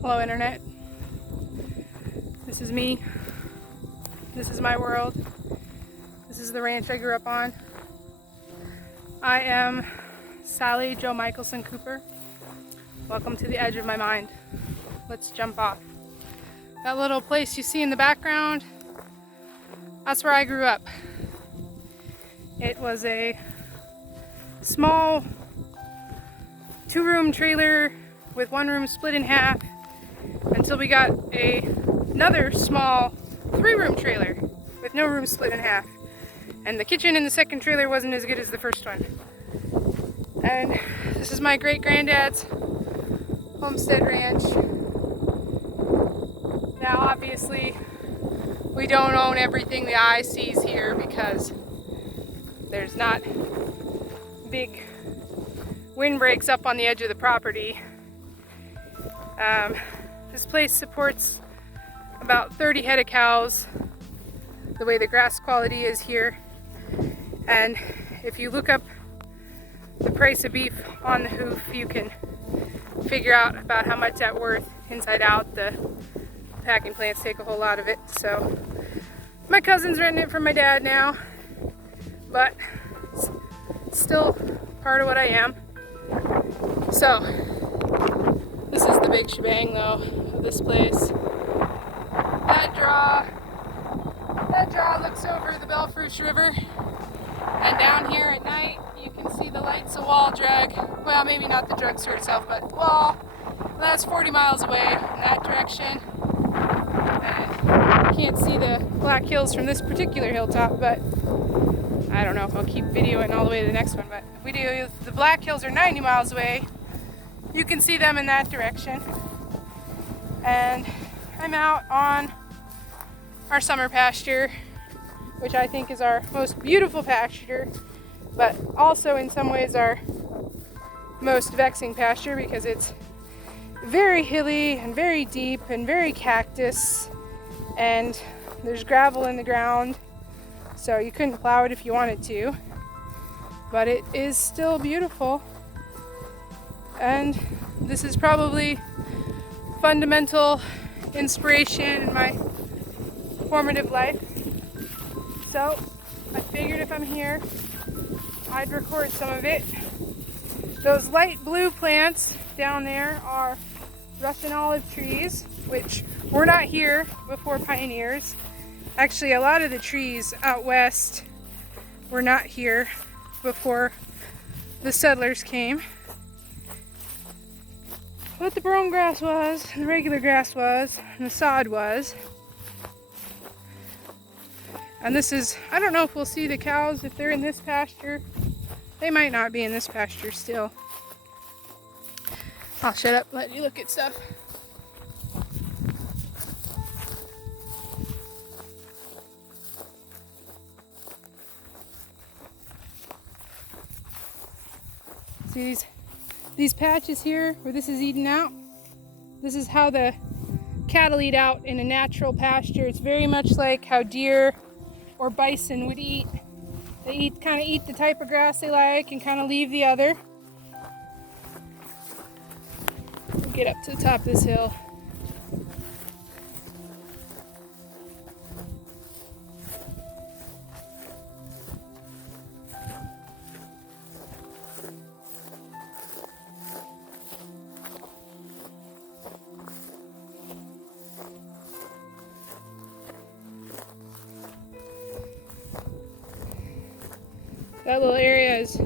Hello Internet. This is me. This is my world. This is the ranch I grew up on. I am Sally Jo Michelson Cooper. Welcome to the edge of my mind. Let's jump off. That little place you see in the background, that's where I grew up. It was a small 2-room trailer with 1 room split in half until we got another small 3-room trailer with no room split in half. And the kitchen in the second trailer wasn't as good as the first one. And this is my great-granddad's homestead ranch. Now obviously we don't own everything the eye sees here because there's not big windbreaks up on the edge of the property. This place supports about 30 head of cows, the way the grass quality is here. And if you look up the price of beef on the hoof, you can figure out about how much that's worth inside out. The packing plants take a whole lot of it. So my cousin's renting it from my dad now, but it's still part of what I am. So this is the big shebang though of this place. That draw looks over the Belfrush River, and down here at night you can see the lights of Wall drag. Well, maybe not the drugstore itself, but Wall. That's 40 miles away in that direction. You can't see the Black Hills from this particular hilltop, but I don't know if I'll keep videoing all the way to the next one. But if we do, the Black Hills are 90 miles away. You can see them in that direction. And I'm out on our summer pasture, which I think is our most beautiful pasture, but also in some ways our most vexing pasture because it's very hilly and very deep and very cactus, and there's gravel in the ground, so you couldn't plow it if you wanted to, but it is still beautiful. And this is probably fundamental inspiration in my formative life. So I figured if I'm here, I'd record some of it. Those light blue plants down there are Russian olive trees, which were not here before pioneers. Actually, a lot of the trees out west were not here before the settlers came. But the brome grass was, and the regular grass was, and the sod was. And this is, I don't know if we'll see the cows if they're in this pasture. They might not be in this pasture still. I'll shut up, let you look at stuff. See these patches here where this is eaten out? This is how the cattle eat out in a natural pasture. It's very much like how deer or bison would eat. They kind of eat the type of grass they like and kind of leave the other. We'll get up to the top of this hill. That little area is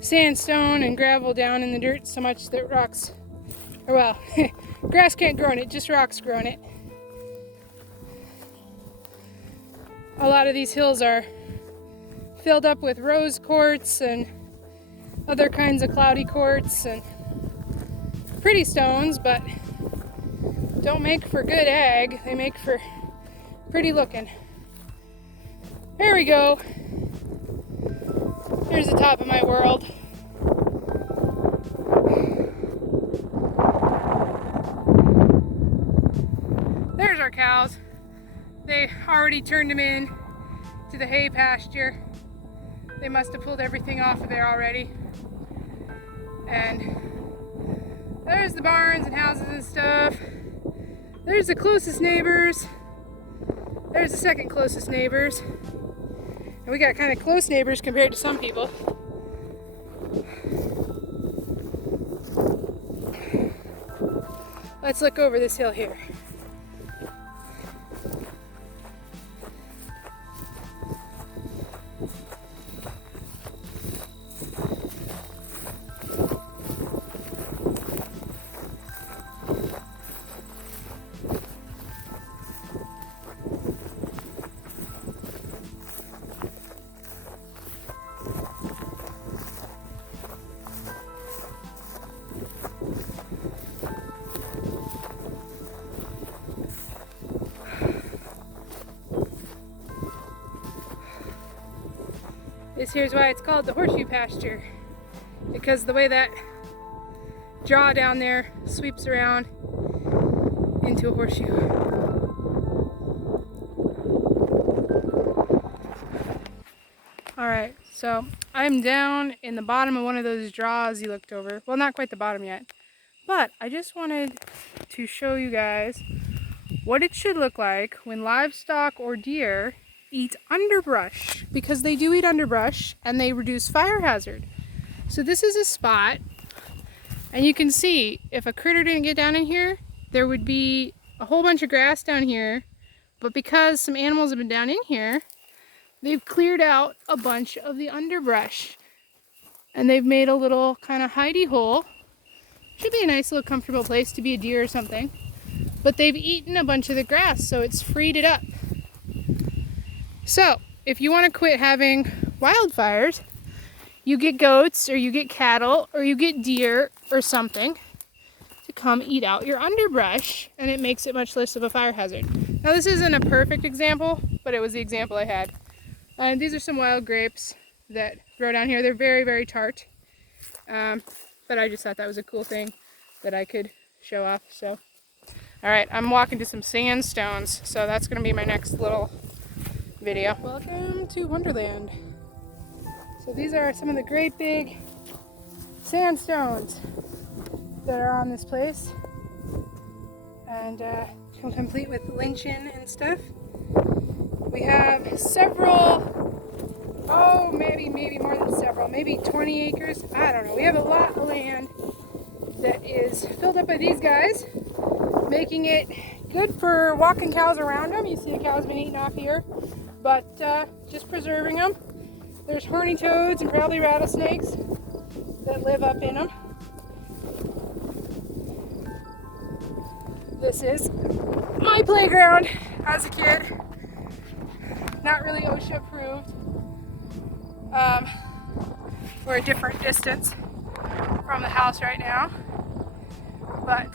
sandstone and gravel down in the dirt so much that rocks, or well, grass can't grow in it, just rocks grow in it. A lot of these hills are filled up with rose quartz and other kinds of cloudy quartz and pretty stones, but don't make for good ag. They make for pretty looking. There we go. Here's the top of my world. There's our cows. They already turned them in to the hay pasture. They must have pulled everything off of there already. And There's the barns and houses and stuff. There's the closest neighbors. There's the second closest neighbors. And we got kind of close neighbors compared to some people. Let's look over this hill here. This here's why it's called the horseshoe pasture, because the way that draw down there sweeps around into a horseshoe. Alright, so I'm down in the bottom of one of those draws you looked over. Well, not quite the bottom yet, but I just wanted to show you guys what it should look like when livestock or deer eat underbrush, because they do eat underbrush and they reduce fire hazard. So this is a spot, and you can see if a critter didn't get down in here, there would be a whole bunch of grass down here, but because some animals have been down in here, they've cleared out a bunch of the underbrush and they've made a little kind of hidey hole. Should be a nice little comfortable place to be a deer or something, but they've eaten a bunch of the grass, so it's freed it up. So, if you want to quit having wildfires, you get goats or you get cattle or you get deer or something to come eat out your underbrush, and it makes it much less of a fire hazard. Now, this isn't a perfect example, but it was the example I had. These are some wild grapes that grow down here. They're very, very tart, but I just thought that was a cool thing that I could show off. So, all right, I'm walking to some sandstones, so that's going to be my next little video. Welcome to Wonderland. So these are some of the great big sandstones that are on this place, and come complete with lynching and stuff. We have several, maybe more than several, maybe 20 acres, I don't know. We have a lot of land that is filled up by these guys, making it good for walking cows around them. You see the cows been eating off here, but just preserving them. There's horny toads and probably rattlesnakes that live up in them. This is my playground as a kid. Not really OSHA approved. We're a different distance from the house right now. But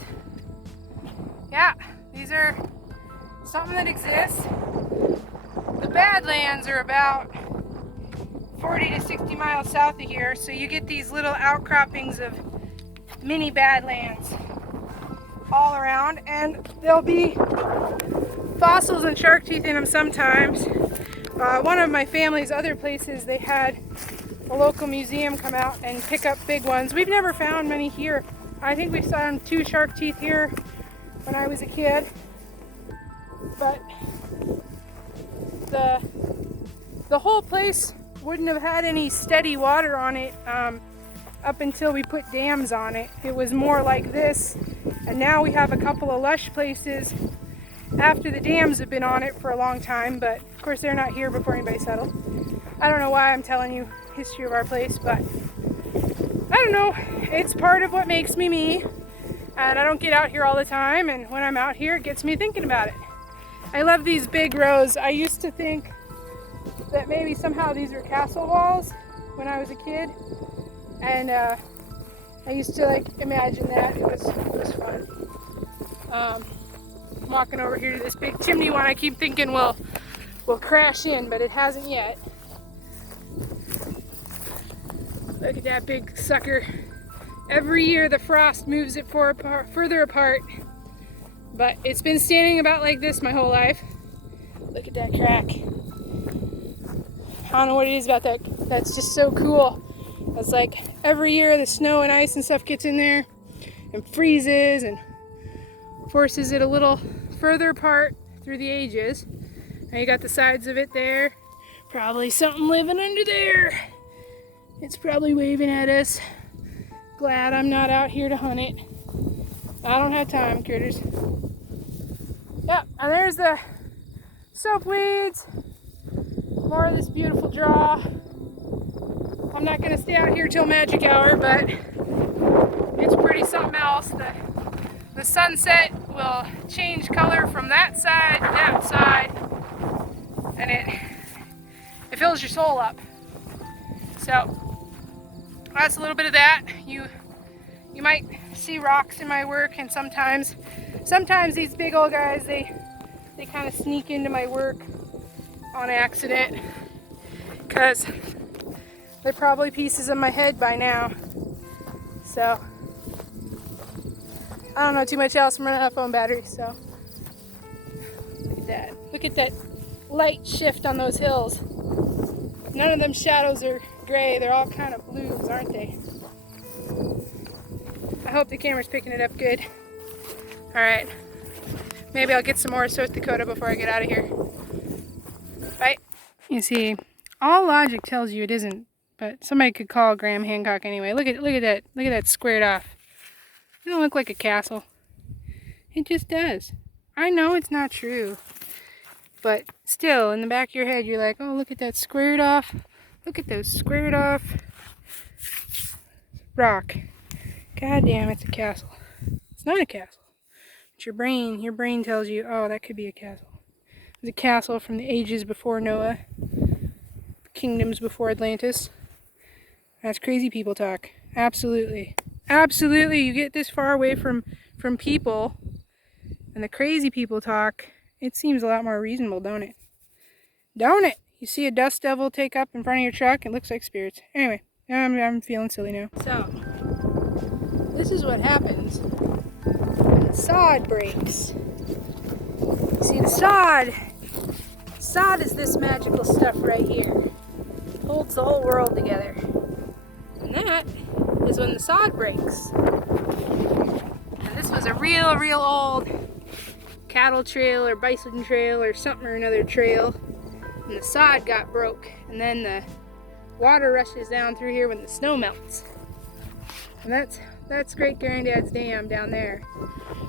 yeah, these are something that exists. The badlands are about 40 to 60 miles south of here, so you get these little outcroppings of mini badlands all around, and there'll be fossils and shark teeth in them sometimes. One of my family's other places, they had a local museum come out and pick up big ones. We've never found many here. I think we found 2 shark teeth here when I was a kid, but the whole place wouldn't have had any steady water on it up until we put dams on it. It was more like this, and now we have a couple of lush places after the dams have been on it for a long time, but of course they're not here before anybody settled. I don't know why I'm telling you history of our place, but I don't know. It's part of what makes me me, and I don't get out here all the time, and when I'm out here it gets me thinking about it. I love these big rows. I used to think that maybe somehow these were castle walls when I was a kid, and I used to like imagine that. It was fun. I'm walking over here to this big chimney one. I keep thinking will crash in, but it hasn't yet. Look at that big sucker. Every year the frost moves it further apart, but it's been standing about like this my whole life. Look at that crack. I don't know what it is about that. That's just so cool. It's like every year the snow and ice and stuff gets in there, and freezes and forces it a little further apart through the ages. Now you got the sides of it there. Probably something living under there. It's probably waving at us. Glad I'm not out here to hunt it. I don't have time, critters. Yep, and there's the soap weeds. More of this beautiful draw. I'm not going to stay out here till magic hour, but it's pretty something else. The sunset will change color from that side to that side, and it fills your soul up. So that's a little bit of that. You might see rocks in my work, and sometimes these big old guys, they kind of sneak into my work on accident, because they're probably pieces of my head by now. So I don't know too much else. I'm running out of phone battery. So look at that. Look at that light shift on those hills. None of them shadows are gray. They're all kind of blues, aren't they? I hope the camera's picking it up good. All right. Maybe I'll get some more South Dakota before I get out of here. Bye. You see, all logic tells you it isn't, but somebody could call Graham Hancock anyway. Look at that. Look at that squared off. It don't look like a castle. It just does. I know it's not true, but still, in the back of your head, you're like, oh, look at that squared off. Look at those squared off rock. God damn, it's a castle. It's not a castle. But your brain tells you, oh, that could be a castle. It was a castle from the ages before Noah, kingdoms before Atlantis. That's crazy people talk. Absolutely. Absolutely. You get this far away from people, and the crazy people talk, it seems a lot more reasonable, don't it? Don't it? You see a dust devil take up in front of your truck, it looks like spirits. Anyway, I'm feeling silly now. So, this is what happens when the sod breaks. You see, the sod is this magical stuff right here. It holds the whole world together. And that is when the sod breaks. And this was a real old cattle trail or bison trail or something or another trail. And the sod got broke. And then the water rushes down through here when the snow melts. And that's Great Granddad's Dam down there.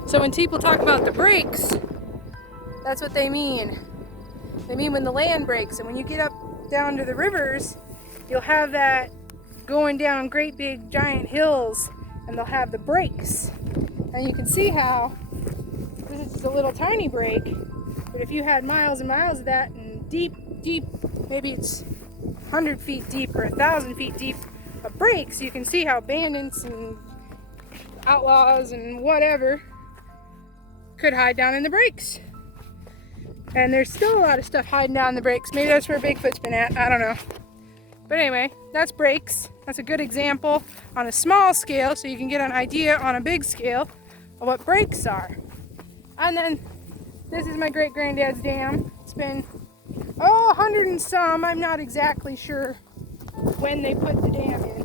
So when people talk about the breaks, that's what they mean. They mean when the land breaks. And when you get up down to the rivers, you'll have that going down great big giant hills, and they'll have the breaks. And you can see how this is just a little tiny break, but if you had miles and miles of that, and deep, maybe it's 100 feet deep or 1,000 feet deep of breaks, you can see how bandits and outlaws and whatever could hide down in the breaks. And there's still a lot of stuff hiding down in the breaks. Maybe that's where Bigfoot's been at. I don't know. But anyway, that's breaks. That's a good example on a small scale, so you can get an idea on a big scale of what breaks are. And then this is my great granddad's dam. It's been 100 and some. I'm not exactly sure when they put the dam in.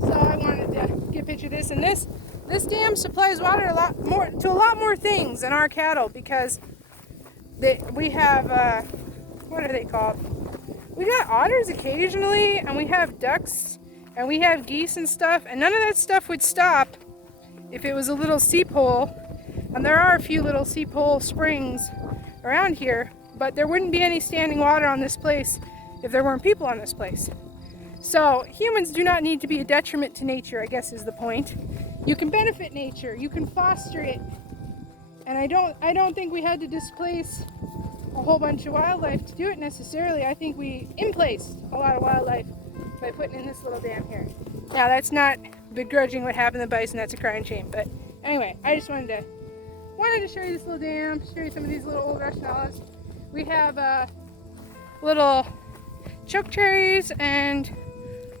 So I wanted to get a picture of this. And this dam supplies water to a lot more things than our cattle, because we have what are they called? We got otters occasionally, and we have ducks, and we have geese and stuff, and none of that stuff would stop if it was a little seep hole. And there are a few little seep hole springs around here, but there wouldn't be any standing water on this place if there weren't people on this place. So humans do not need to be a detriment to nature, I guess is the point. You can benefit nature, you can foster it, and I don't think we had to displace a whole bunch of wildlife to do it necessarily. I think we in-placed a lot of wildlife by putting in this little dam here. Now that's not begrudging what happened to bison, that's a crying shame, but anyway, I just wanted to show you this little dam, show you some of these little old rationales. We have little choke cherries and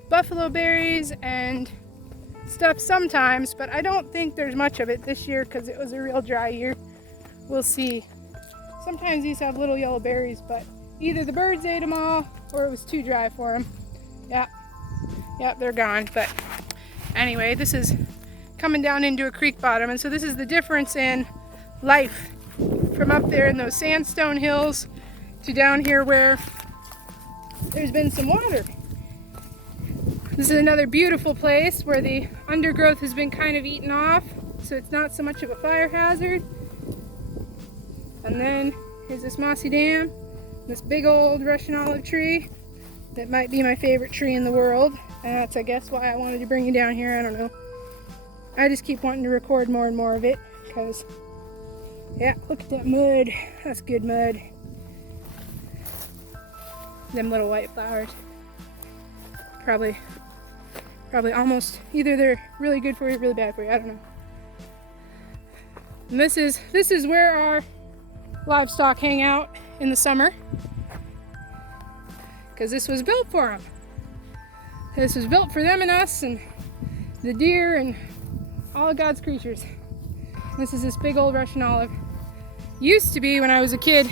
buffalo berries and stuff sometimes, but I don't think there's much of it this year because it was a real dry year. We'll see. Sometimes these have little yellow berries, but either the birds ate them all or it was too dry for them. Yep, they're gone. But anyway, this is kind coming down into a creek bottom. And so this is the difference in life from up there in those sandstone hills to down here where there's been some water. This is another beautiful place where the undergrowth has been kind of eaten off, so it's not so much of a fire hazard. And then here's this mossy dam, this big old Russian olive tree that might be my favorite tree in the world. And that's, I guess, why I wanted to bring you down here. I don't know. I just keep wanting to record more and more of it because, yeah, look at that mud. That's good mud. Them little white flowers. Probably almost, either they're really good for you or really bad for you. I don't know. And this is where our livestock hang out in the summer, because this was built for them. This was built for them and us and the deer and all of God's creatures. This is this big old Russian olive. Used to be, when I was a kid,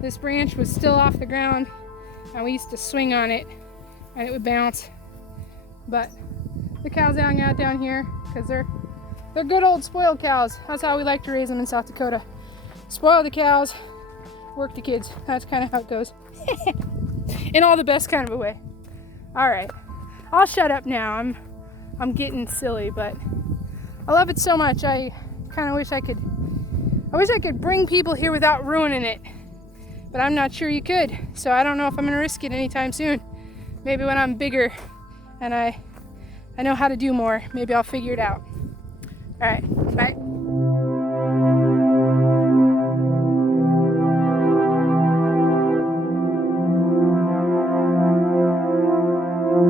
this branch was still off the ground and we used to swing on it and it would bounce. But the cows hang out down here because they're good old spoiled cows. That's how we like to raise them in South Dakota. Spoil the cows, work the kids. That's kind of how it goes. In all the best kind of a way. All right, I'll shut up now. I'm getting silly, but I love it so much. I kind of wish I could bring people here without ruining it, but I'm not sure you could. So I don't know if I'm gonna risk it anytime soon. Maybe when I'm bigger and I know how to do more, maybe I'll figure it out. All right, bye.